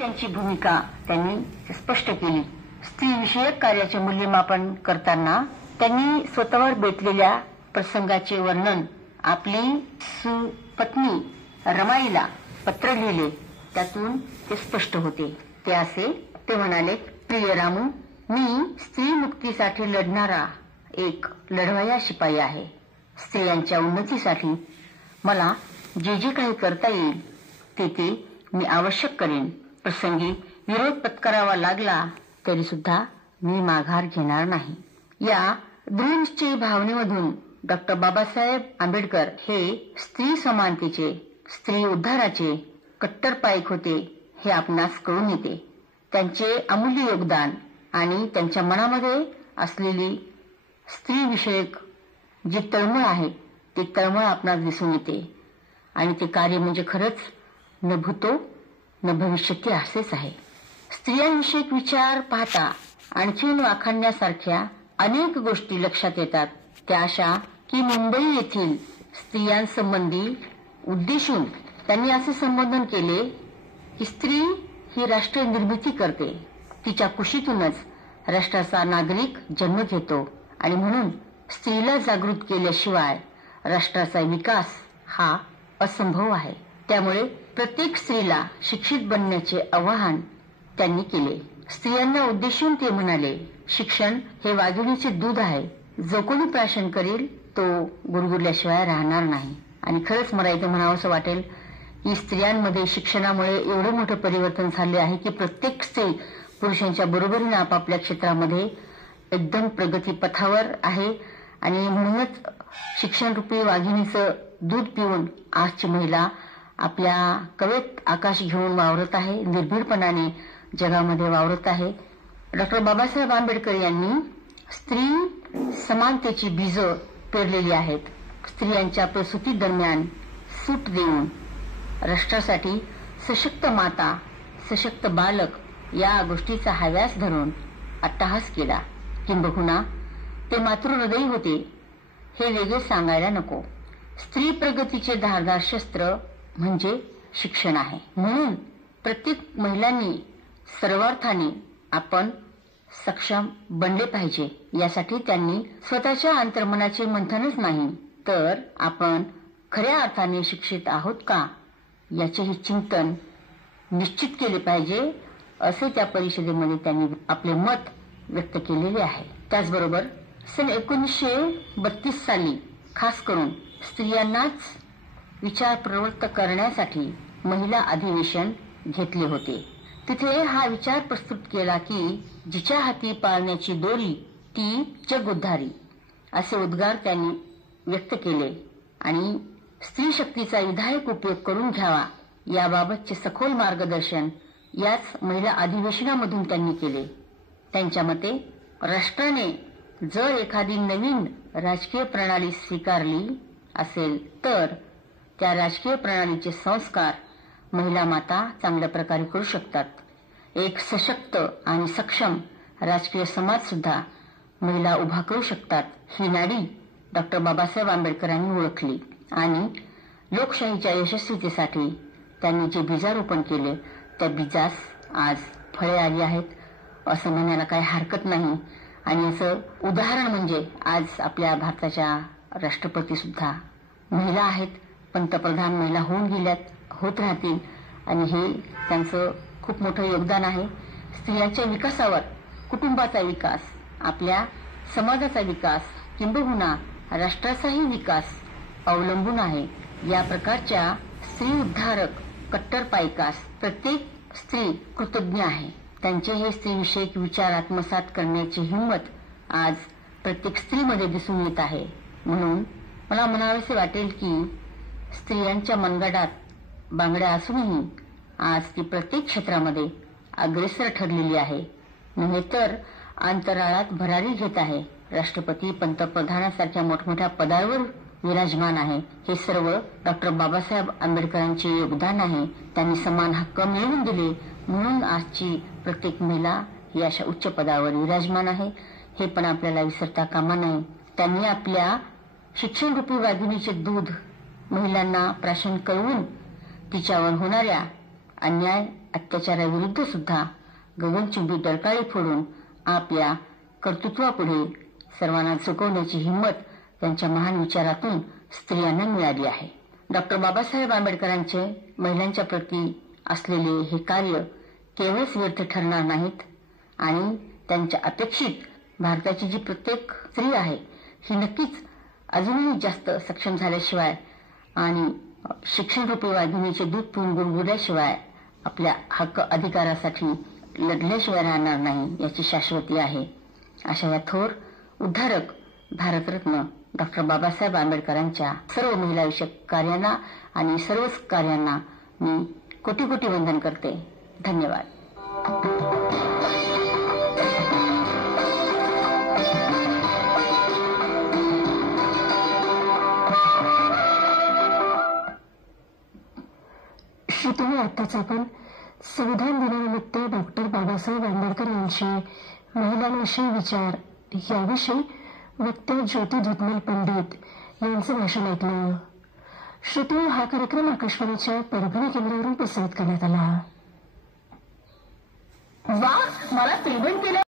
त्यांची भूमिका त्यांनी स्पष्ट केली. स्त्री विषयक कार्याचे मूल्यमापन करताना त्यांनी स्वतःवर बेतलेल्या प्रसंगाचे वर्णन आपली सुपत्नी रमाईला पत्र लिहिले. त्यातून ते स्पष्ट होते. ते म्हणाले, प्रिय रामू, मी स्त्री मुक्तीसाठी लढणारा एक लढवय्या शिपाई आहे. स्त्रियांच्या उन्नतीसाठी मला जे जे काही करता येईल ते मी आवश्यक करेन. प्रसंगी विरोध पत्करावा लागला तरी सुद्धा मी माघार घेणार नाही. या दृढनिश्चयी भावनेमधून डॉक्टर बाबासाहेब आंबेडकर हे स्त्री समानतेचे, स्त्री उद्धाराचे कट्टर पाईक होते हे आपणास कळून येते. त्यांचे अमूल्य योगदान आणि त्यांच्या मनामध्ये असलेली स्त्री विषयक जी तळमळ आहे ती तळमळ आपणास दिसून येते. आणि ते कार्य म्हणजे खरंच न भूतो न भविष्यती असेच आहे. स्त्रियांविषयक विचार पाहता आणखीन वाखाणण्यासारख्या अनेक गोष्टी लक्षात येतात. त्या अशा की मुंबई येथील स्त्रियांसंबंधी उद्देशून त्यांनी असे संबोधन केले की स्त्री ही राष्ट्रीय निर्मिती करते. तिच्या कुशीतूनच राष्ट्राचा नागरिक जन्म घेतो आणि म्हणून स्त्रीला जागृत केल्याशिवाय राष्ट्राचा विकास हा असंभव आहे. त्यामुळे प्रत्येक स्त्रीला शिक्षित बनण्याचे आवाहन त्यांनी केले. स्त्रियांना उद्देशून ते म्हणाले, शिक्षण हे वाघिणीचे दूध आहे. जो कोणी प्राशन करेल तो गुरगुरल्याशिवाय राहणार नाही. आणि खरंच मला इथे म्हणावंसं वाटेल की स्त्रियांमध्ये शिक्षणामुळे एवढं मोठं परिवर्तन झाले आहे की प्रत्येक स्त्री पुरुषांच्या बरोबरीने आपापल्या क्षेत्रामध्ये एकदम प्रगती पथावर आहे. आणि म्हणूनच शिक्षण रूपी वाघिणीचं दूध पिऊन आजची महिला आपल्या कवेत आकाश घेऊन वावरत आहे, निर्भीडपणाने जगामध्ये वावरत आहे. डॉक्टर बाबासाहेब आंबेडकर यांनी स्त्री समानतेची बीज पेरलेली आहेत. स्त्रियांच्या प्रसूती दरम्यान सूट देऊन राष्ट्रासाठी सशक्त माता, सशक्त बालक या गोष्टीचा हव्यास धरून अट्टहास केला. किंबहुना ते मातृहृदयी होते हे वेगळे सांगायला नको. स्त्री प्रगतीचे धारदार शस्त्र म्हणजे शिक्षण आहे. म्हणून प्रत्येक महिलांनी सर्वार्थाने आपण सक्षम बनले पाहिजे. यासाठी त्यांनी स्वतःच्या अंतर्मनाचे मंथनच नाही तर आपण खऱ्या अर्थाने शिक्षित आहोत का याचेही चिंतन निश्चित केले पाहिजे असे त्या परिषदेमध्ये त्यांनी आपले मत व्यक्त केलेले आहे. त्याचबरोबर सन 1932 साली खास करून स्त्रियांनाच विचार प्रवृत्त करण्यासाठी महिला अधिवेशन घेतले होते. तिथे हा विचार प्रस्तुत केला की जिच्या हाती पाळण्याची दोरी ती जग उद्धारी असे उद्गार त्यांनी व्यक्त केले आणि स्त्री शक्तीचा विधायक उपयोग करून घ्यावा याबाबतचे सखोल मार्गदर्शन याच महिला अधिवेशनामधून त्यांनी केले. त्यांच्या मते राष्ट्राने जर एखादी नवीन राजकीय प्रणाली स्वीकारली असेल तर त्या राजकीय प्रणालीचे संस्कार महिला माता चांगल्या प्रकारे करू शकतात. एक सशक्त आणि सक्षम राजकीय समाज सुद्धा महिला उभा करू शकतात. ही नाडी डॉक्टर बाबासाहेब आंबेडकरांनी ओळखली आणि लोकशाहीच्या यशस्वीतेसाठी त्यांनी जे बीजारोपण केले त्या बीजास आज फळे आली आहेत असं म्हणायला काही हरकत नाही. आणि असं उदाहरण म्हणजे आज आपल्या भारताच्या राष्ट्रपती सुद्धा महिला आहेत. पंतप्रधान महिला होऊन गेल्यात, होत राहतील आणि हे त्यांचं खूप मोठं योगदान आहे. स्त्रियांच्या विकासावर कुटुंबाचा विकास, आपल्या समाजाचा विकास किंबहुना राष्ट्राचाही विकास अवलंबून आहे. या प्रकारच्या स्त्री उद्धारक कट्टर पायकास प्रत्येक स्त्री कृतज्ञ आहे. त्यांचे हे स्त्रीविषयक विचार आत्मसात करण्याची हिंमत आज प्रत्येक स्त्रीमध्ये दिसून येत आहे. म्हणून मला म्हणावेसे वाटेल की स्त्रियांच्या मनगटात बांगड्या असूनही आज ती प्रत्येक क्षेत्रामध्ये अग्रेसर ठरलेली आहे. नव्हे तर अंतराळात भरारी घेत आहे. राष्ट्रपती, पंतप्रधानासारख्या मोठमोठ्या पदावर विराजमान आहे. हे सर्व डॉक्टर बाबासाहेब आंबेडकरांचे योगदान आहे. त्यांनी समान हक्क मिळवून दिले म्हणून आजची प्रत्येक महिला ही अशा उच्च पदावर विराजमान आहे. हे पण आपल्याला विसरता कामा नये. त्यांनी आपल्या शिक्षण रूपी वाघिणीचे दूध महिलांना प्राशन करून तिच्यावर होणाऱ्या अन्याय अत्याचाराविरुद्ध सुद्धा गगनचुंबी डरकाळी फोडून आपल्या कर्तृत्वापुढे सर्वांना झुकवण्याची हिंमत त्यांच्या महान विचारातून स्त्रियांना मिळाली आहे. डॉक्टर बाबासाहेब आंबेडकरांचे महिलांच्या प्रती असलेले हे कार्य केवळच व्यर्थ ठरणार नाहीत आणि त्यांच्या अपेक्षित भारताची जी प्रत्येक स्त्री आहे ही नक्कीच अजूनही जास्त सक्षम झाल्याशिवाय आणि शिक्षण रूपी वाघिणीचे दूध पिऊन गुरगुरल्याशिवाय आपल्या हक्क अधिकारासाठी लढल्याशिवाय राहणार नाही याची शाश्वती आहे. अशा या थोर उद्धारक भारतरत्न डॉक्टर बाबासाहेब आंबेडकरांच्या सर्व महिलाविषयक कार्यांना आणि सर्वच कार्यांना मी कोटी कोटी वंदन करते. धन्यवाद. श्रोते, आताच आपण संविधान दिनानिमित्त डॉक्टर बाबासाहेब आंबेडकर यांचे महिलांविषयी विचार याविषयी वक्त्या ज्योती धुतमल पंडित यांचं भाषण ऐकलं. श्रोते, हा कार्यक्रम आकाशवाणीच्या परभणी केंद्रावरून प्रसारित करण्यात आला. वा, मला पेमेंट केलं.